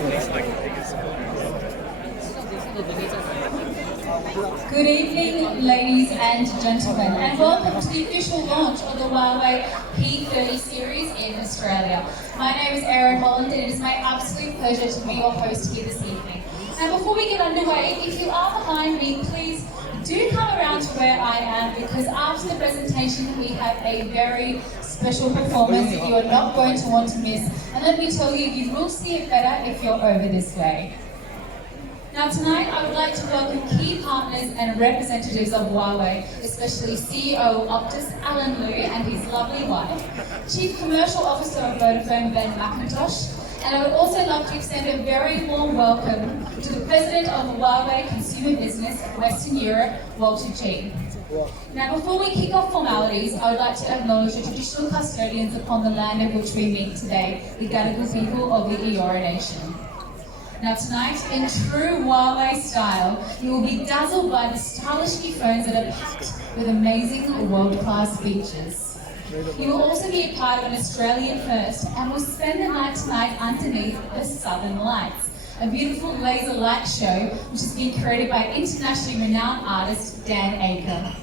Good evening, ladies and gentlemen, and welcome to the official launch of the Huawei P30 series in Australia. My name is Erin Holland, and it is my absolute pleasure to be your host here this evening. And before we get underway, if you are behind me, please do come around to where I am, because after the presentation we have a very special performance that you are not going to want to miss. And let me tell you, you will see it better if you're over this way. Now tonight I would like to welcome key partners and representatives of Huawei, especially CEO of Optus, Alan Liu, and his lovely wife, Chief Commercial Officer of Vodafone, Ben McIntosh, and I would also like to extend a very warm welcome to the President of Huawei Consumer Business Western Europe, Walter G. Now before we kick off formalities, I would like to acknowledge the traditional custodians upon the land of which we meet today, the Gadigal people of the Eora Nation. Now tonight, in true Huawei style, you will be dazzled by the stylish new phones that are packed with amazing world-class features. You will also be a part of an Australian first and will spend the night tonight underneath the Southern Lights, a beautiful laser light show which has been created by internationally renowned artist Dan Aker.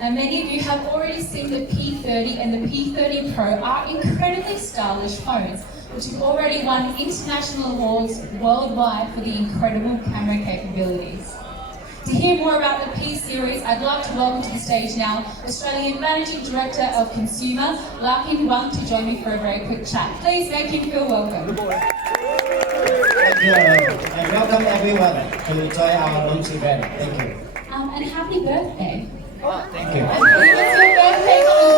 Now many of you have already seen the P30 and the P30 Pro are incredibly stylish phones, which have already won international awards worldwide for the incredible camera capabilities. To hear more about the P series, I'd like to welcome to the stage now Australian Managing Director of Consumer, Larkin Wang, to join me for a very quick chat. Please make him feel welcome. Thank you, and welcome everyone to join our launch event. Thank you. And happy birthday. Oh, thank you. I believe it's your birthday coming.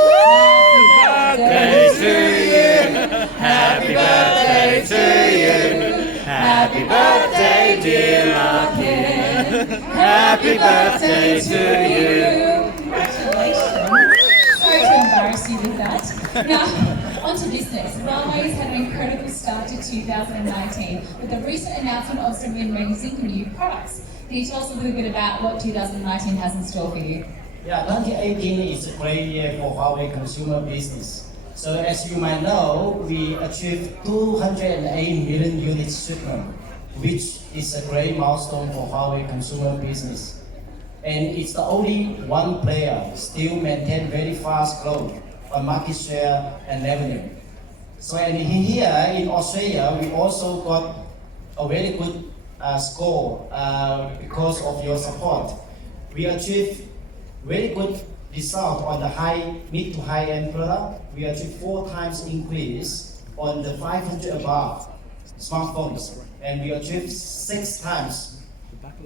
Happy birthday to you. Happy birthday, dear Larkin. Happy birthday to you. Congratulations. Sorry to embarrass you with that. Now, on to business. Huawei's had an incredible start to 2019 with the recent announcement of some amazing new products. Can you tell us a little bit about what 2019 has in store for you? Yeah, 2018 is a great year for Huawei consumer business. So as you might know, we achieved 208 million units shipment, which is a great milestone for Huawei consumer business. And it's the only one player still maintain very fast growth on market share and revenue. So and here in Australia, we also got a very good score because of your support. We achieved very good result on the mid to high end product. We achieved 4 times increase on the 500 above smartphones, and we achieved 6 times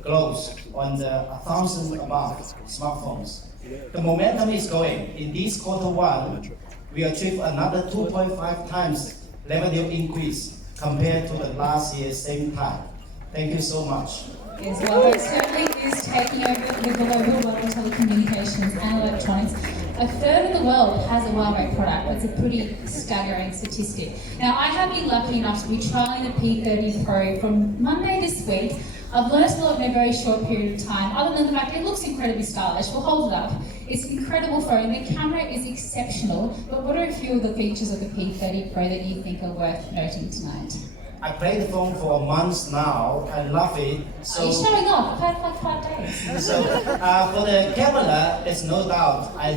growth on the 1,000 above smartphones. The momentum is going. In this Q1, we achieved another 2.5 times revenue increase compared to the last year same time. Thank you so much. Yes, Huawei certainly is taking over the global world of telecommunications and electronics. A third of the world has a Huawei product. That's a pretty staggering statistic. Now, I have been lucky enough to be trialing the P30 Pro from Monday this week. I've learned a lot in a very short period of time, other than the fact it looks incredibly stylish. We'll hold it up. It's an incredible phone. The camera is exceptional, but what are a few of the features of the P30 Pro that you think are worth noting tonight? I played the phone for a month now. I love it. Are you showing off? I've had like 5 days. So for the camera, there's no doubt. I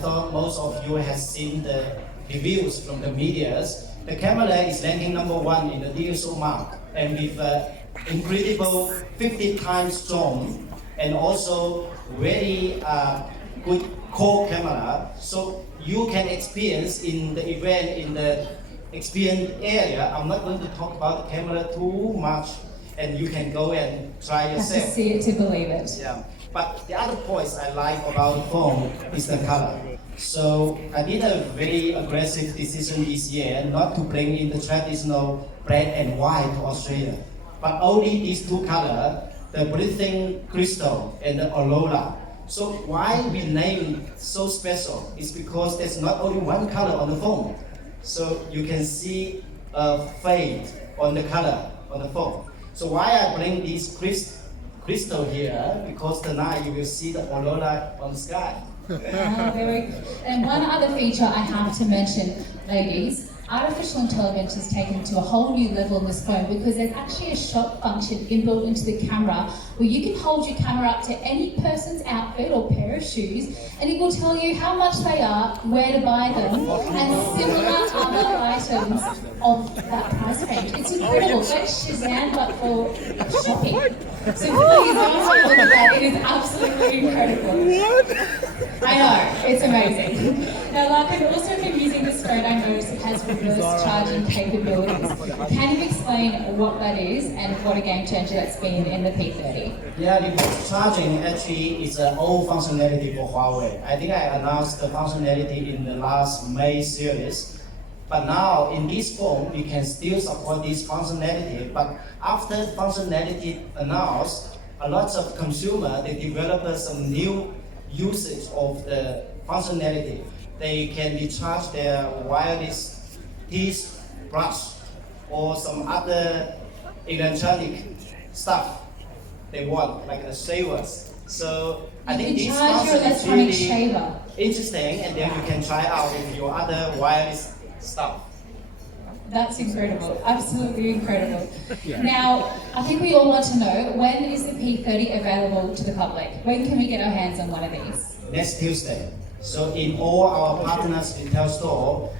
thought most of you have seen the reviews from the medias. The camera is ranking #1 in the DxO Mark, and with incredible 50 times zoom, and also very good core camera. So you can experience in the event in the experience area. I'm not going to talk about the camera too much, and you can go and try yourself. Have to see it to believe it. Yeah. But the other points I like about the phone is the color. So I did a very aggressive decision this year not to bring in the traditional black and white to Australia, but only these 2 colors, the breathing crystal and the aurora. So why we name it so special is because there's not only one color on the phone. So you can see a fade on the color on the phone. So why I bring this crystal here? Because tonight you will see the aurora on the sky. Very good. And one other feature I have to mention, ladies, artificial intelligence has taken to a whole new level in this phone because there's actually a shot function inbuilt into the camera where you can hold your camera up to any person's outfit or pair of shoes and it will tell you how much they are, where to buy them, and similar other items of that price range. It's incredible. It's like Shazam but for shopping. So please don't have a look at that. It is absolutely incredible. I know, it's amazing. Now, Larkin, also been using this phone, I noticed it has reverse charging capabilities. Can you explain what that is and what a game changer that's been in the P30? Yeah, reverse charging actually is an old functionality for Huawei. I think I announced the functionality in the last May series. But now in this phone, we can still support this functionality. But after functionality announced, a lot of consumers, they develop some new usage of the functionality. They can recharge their wireless teeth brush or some other electronic stuff they want, like a shavers. So I think this function is really interesting, and then you can try out with your other wireless stuff. That's incredible, absolutely incredible. Now, I think we all want to know, when is the P30 available to the public? When can we get our hands on one of these? Next Tuesday. So in all our partners retail store,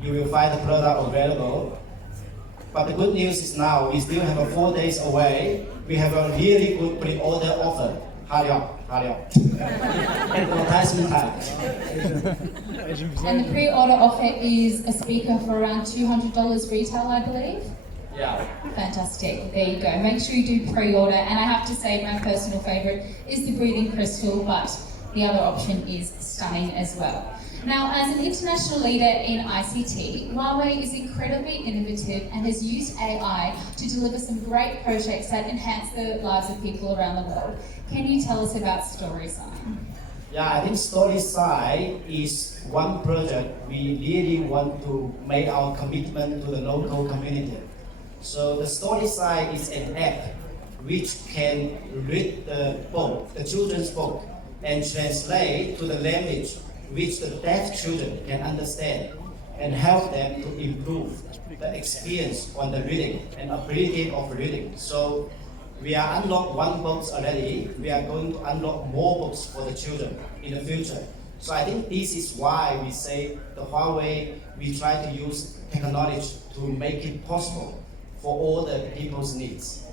you will find the product available. But the good news is now we still have 4 days away. We have a really good pre-order offer. Hurry up, hurry up. Advertisement time. And the pre-order offer is a speaker for around $200 retail, I believe. Yeah. Fantastic. There you go. Make sure you do pre-order. And I have to say, my personal favourite is the breathing crystal, but the other option is stunning as well. Now, as an international leader in ICT, Huawei is incredibly innovative and has used AI to deliver some great projects that enhance the lives of people around the world. Can you tell us about StorySign? Yeah, I think StorySign is one project we really want to make our commitment to the local community. So the StorySign is an app which can read the book, the children's book, and translate to the language which the deaf children can understand and help them to improve the experience on the reading and ability of reading. So we are unlocked one book already. We are going to unlock more books for the children in the future. So I think this is why we say the Huawei, we try to use technology to make it possible for all the people's needs.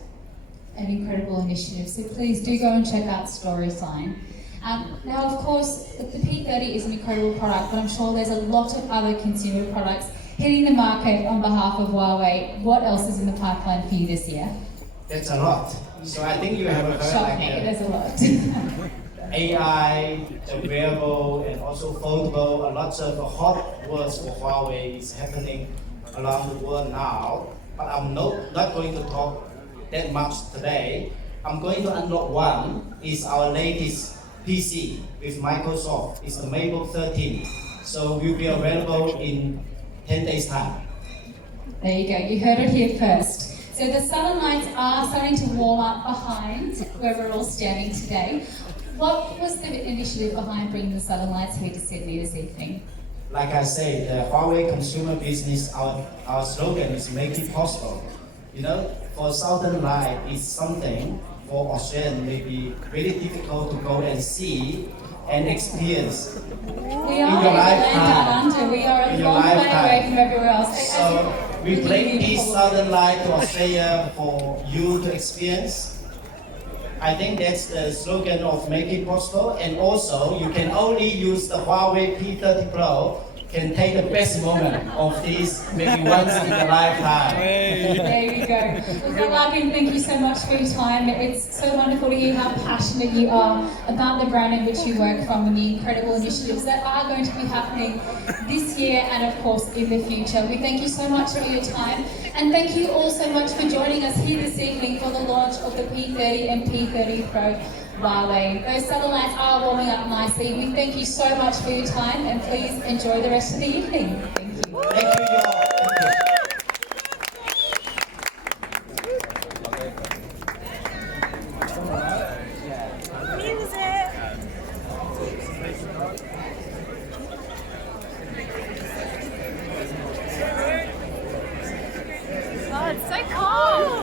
An incredible initiative. So please do go and check out StorySign. Now, of course, the P30 is an incredible product, but I'm sure there's a lot of other consumer products hitting the market on behalf of Huawei. What else is in the pipeline for you this year? That's a lot. So I think you have heard Shock me, there's a lot. AI, the wearable, and also foldable. A lot of hot words for Huawei is happening around the world now. But I'm not going to talk that much today. I'm going to unlock one. Is our latest PC with Microsoft. It's the MacBook 13. So will be available in 10 days time. There you go, you heard it here first. So the Southern Lights are starting to warm up behind where we're all standing today. What was the initiative behind bringing the Southern Lights here to Sydney this evening? Like I say, the Huawei consumer business, our slogan is make it possible. You know, for Southern Light, it's something for Australians may be really difficult to go and see and experience. We are in the land down under. We are a long way away from everywhere else. So we bring this Southern Light to Australia for you to experience. I think that's the slogan of Make It Possible. And also, you can only use the Huawei P30 Pro, can take the best moment of this maybe once in a lifetime. There you go. Well, Larkin, thank you so much for your time. It's so wonderful to hear how passionate you are about the brand in which you work from and the incredible initiatives that are going to be happening this year and of course in the future. We thank you so much for your time, and thank you all so much for joining us here this evening for the launch of the P30 and P30 Pro Huawei. Those satellites are warming up nicely. We thank you so much for your time, and please enjoy the rest of the evening. Thank you. Thank you.